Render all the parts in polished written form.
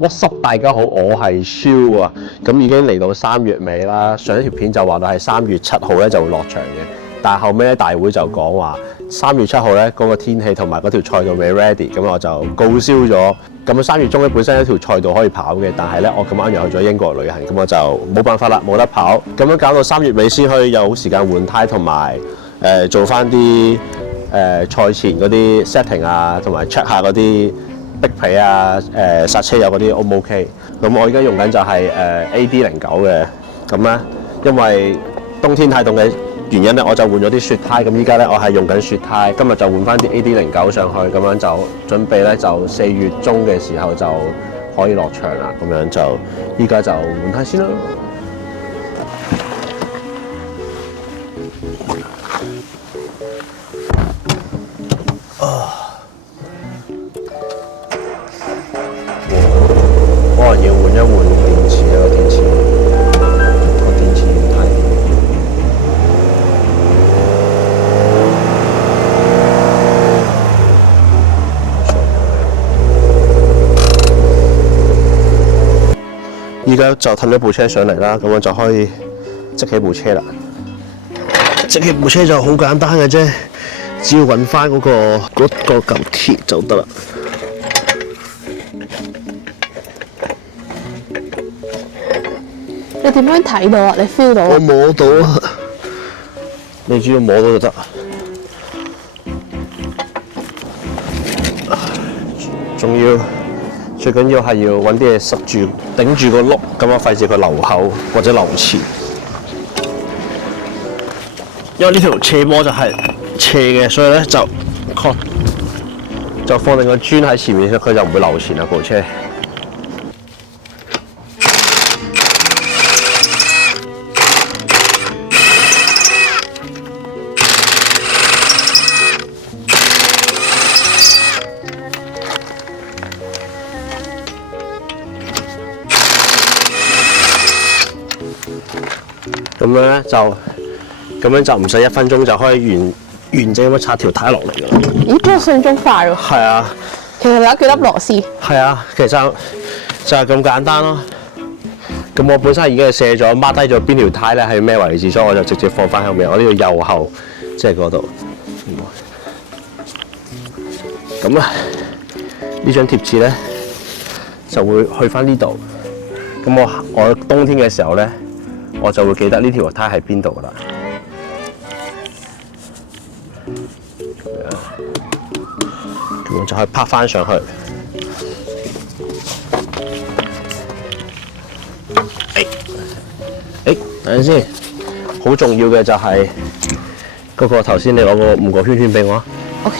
What's up， 大家好，我係 Shiu 啊，咁已經嚟到3月尾啦。上一條片就話到係3月7號咧就會落場嘅，但係後尾咧大會就講話3月7號咧嗰個天氣同埋嗰條賽道未 ready， 咁我就告銷咗。咁3月中咧本身有一條賽道可以跑嘅，但係咧我咁啱又去咗英國旅行，咁我就冇辦法啦，冇得跑。咁樣搞到3月尾先可以有時間換胎同埋做翻啲賽前嗰啲 setting 啊，同埋 check 下嗰啲逼皮啊、剎車油嗰啲 O 唔 OK？ 咁我而家用緊就係AD09嘅，咁咧因為冬天太凍嘅原因咧，我就換咗啲雪胎。咁依家咧我係用緊雪胎，今日就換翻啲 AD09上去，咁樣就準備咧就4月中嘅時候就可以落場啦。咁樣就依家就換胎先啦。可能要換一換電池啊，個電池唔太掂。依家就褪咗部車上嚟啦，咁我就可以積起部車啦。積起部車就好簡單嘅啫，只要揾翻嗰嚿鐵就得啦。你點樣睇到啊？你 feel 到啊？我摸到啊！你只要摸到就得。仲要最緊要係要揾啲嘢塞住，頂住個轆，咁啊費事佢流後或者流前。因為呢條斜坡就係斜嘅，所以咧就放定個磚喺前面，佢就唔會流前啦部車。咁樣就唔使1分鐘就可以完整咁樣拆條胎落嚟㗎啦。咦，比我想像中快喎！係啊，其實有幾粒螺絲？係啊，其實就係咁簡單咯。咁我本身已經係卸咗 mark 低咗邊條胎咧係咩位置，所以我就直接放翻後面。我呢度右後即係嗰度。咁啊，呢張貼紙咧就會去翻呢度。咁我冬天嘅時候咧，我就會記得呢條胎喺邊度㗎啦。咁我就可以拍翻上去。等陣先，好重要嘅就係嗰個頭先你攞個5個圈圈俾我。OK。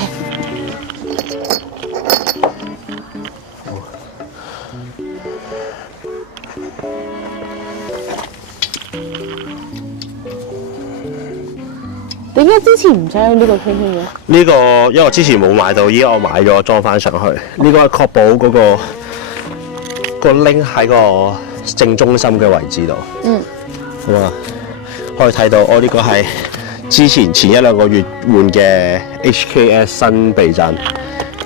點解之前唔使用呢個圈圈嘅？呢個因為我之前冇買到，依家我買咗裝翻上去。呢個係確保嗰個拎喺個正中心嘅位置度。嗯。咁啊，可以睇到我呢個係前1-2個月換嘅 HKS 新避震。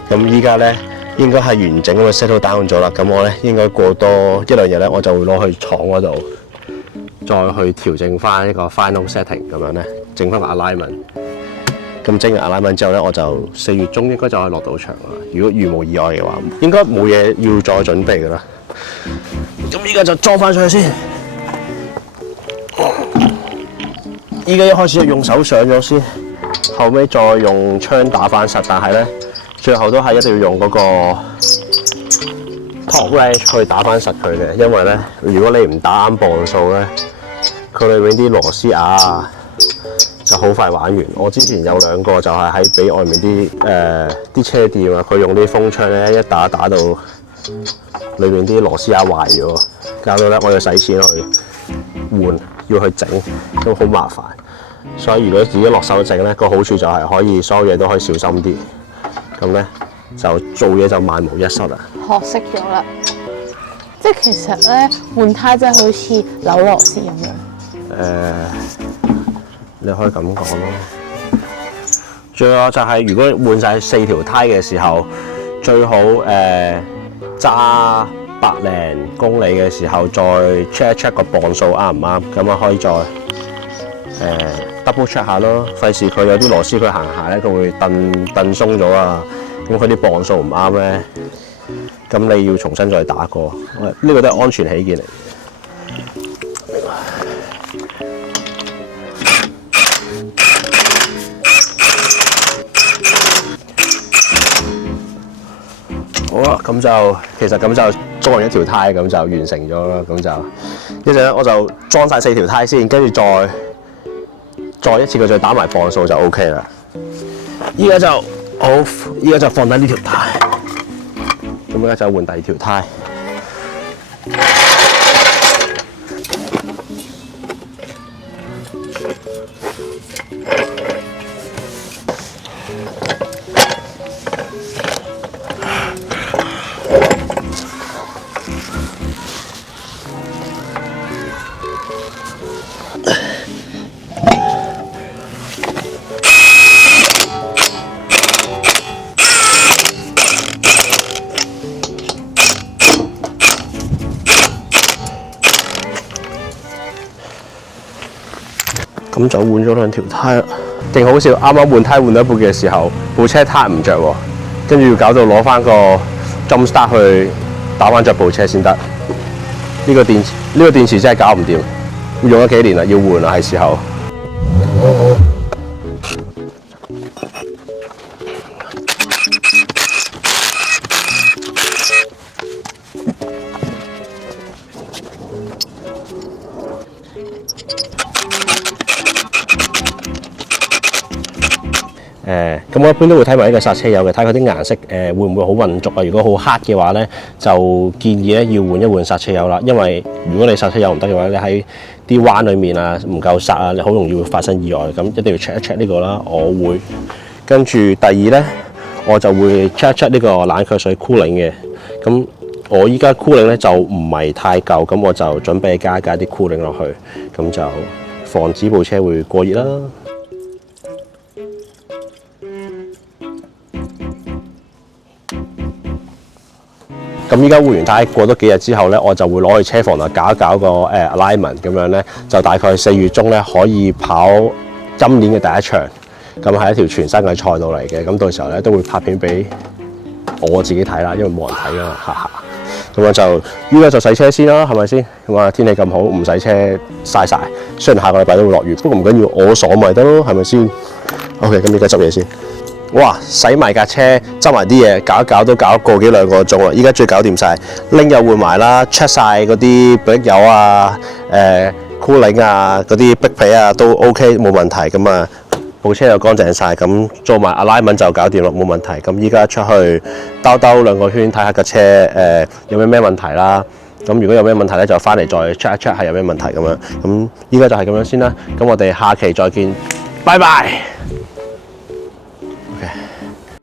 咁依家咧應該係完整咁樣 settle down 咗啦。咁我咧應該過多1-2日咧，我就會攞去廠嗰度再去調整翻一個 final setting 咁樣咧。整翻個 alignment， 咁整完 alignment 之後咧，我就4月中應該就可以落到場啦。如果如無意外嘅話，應該冇嘢要再準備㗎啦。咁依家就裝翻上去先。依家一開始就用手上咗先，後尾再用槍打翻實，但係咧最後都係一定要用嗰個 torque wrench 去打翻實佢嘅，因為咧如果你唔打啱磅數咧，佢裏面啲螺絲牙啊就好快玩完。我之前有2個就係喺俾外面啲車店啊，佢用啲風槍咧一打到裏面啲螺絲牙壞咗，搞到咧我要使錢去換，要去整都好麻煩。所以如果自己落手整咧，個好處就係可以所有嘢都可以小心啲，咁咧就做嘢就萬無一失啦。學識咗啦，即係其實咧換胎真係好似扭螺絲咁樣。你可以咁講咯。最後就係如果換晒4條胎嘅時候，最好揸100零公里嘅時候再 check 一 check 個磅數啱唔啱，咁啊可以再double check 下咯。費事佢有啲螺絲佢行下咧，佢會蹬鬆咗啊。咁佢啲磅數唔啱咧，咁你要重新再打過。呢個都係安全起見嚟。好啦，咁就其實咁就裝完一條胎，咁就完成咗啦。咁就一陣咧，我就裝晒4條胎先，跟住再一次佢再打埋磅數就 OK 啦。依家就放低呢條胎，咁而家就換第2條胎。咁就換咗2條胎啦，勁好笑！啱啱換胎換到一半嘅時候，部車撻唔着喎，跟住要搞到攞翻個 jump start 去打翻着部車先得。呢個電池真係搞唔掂，用咗幾年啦，要換啦，係時候。咁我一般都會睇埋呢個剎車油嘅，睇佢啲顏色會唔會好混濁啊？如果好黑嘅話咧，就建議咧要換一換剎車油啦。因為如果你剎車油唔得嘅話，你喺啲彎裡面啊唔夠剎啊，你好容易會發生意外。咁一定要 check 一 check 呢個啦。我會跟住第二咧，我就會 check 一 check 呢個冷卻水 cooling 嘅。咁我依家 cooling 咧就唔係太夠，咁我就準備加啲 cooling 落去，咁就防止部車會過熱啦。咁依家換完胎過多幾日之後咧，我就會攞去車房度搞一搞個alignment 咁樣咧，就大概4月中咧可以跑今年嘅第一場。咁係一條全新嘅賽道嚟嘅，咁到時候咧都會拍片俾我自己睇啦，因為冇人睇啊嘛，哈哈。咁啊就依家就洗車先啦，係咪先？咁啊天氣咁好，唔洗車嘥晒。雖然下個禮拜都會落雨，不過唔緊要，我爽咪得咯，係咪先 ？OK， 咁依家執嘢先。哇！洗埋架車，執埋啲嘢，搞一搞都搞個幾2個鐘啦。依家最搞掂晒，拎又換埋啦 ，check 晒嗰啲壁油啊、cooling 啊、嗰啲壁皮啊都 OK 冇問題。咁啊，部車又乾淨晒，咁做埋 alignment 就搞掂咯，冇問題。咁依家出去兜2個圈，睇下架車有咩問題啦。咁如果有咩問題咧，就翻嚟再 check 一 check 係有咩問題咁樣。咁依家就係咁樣先啦。咁我哋下期再見，拜拜。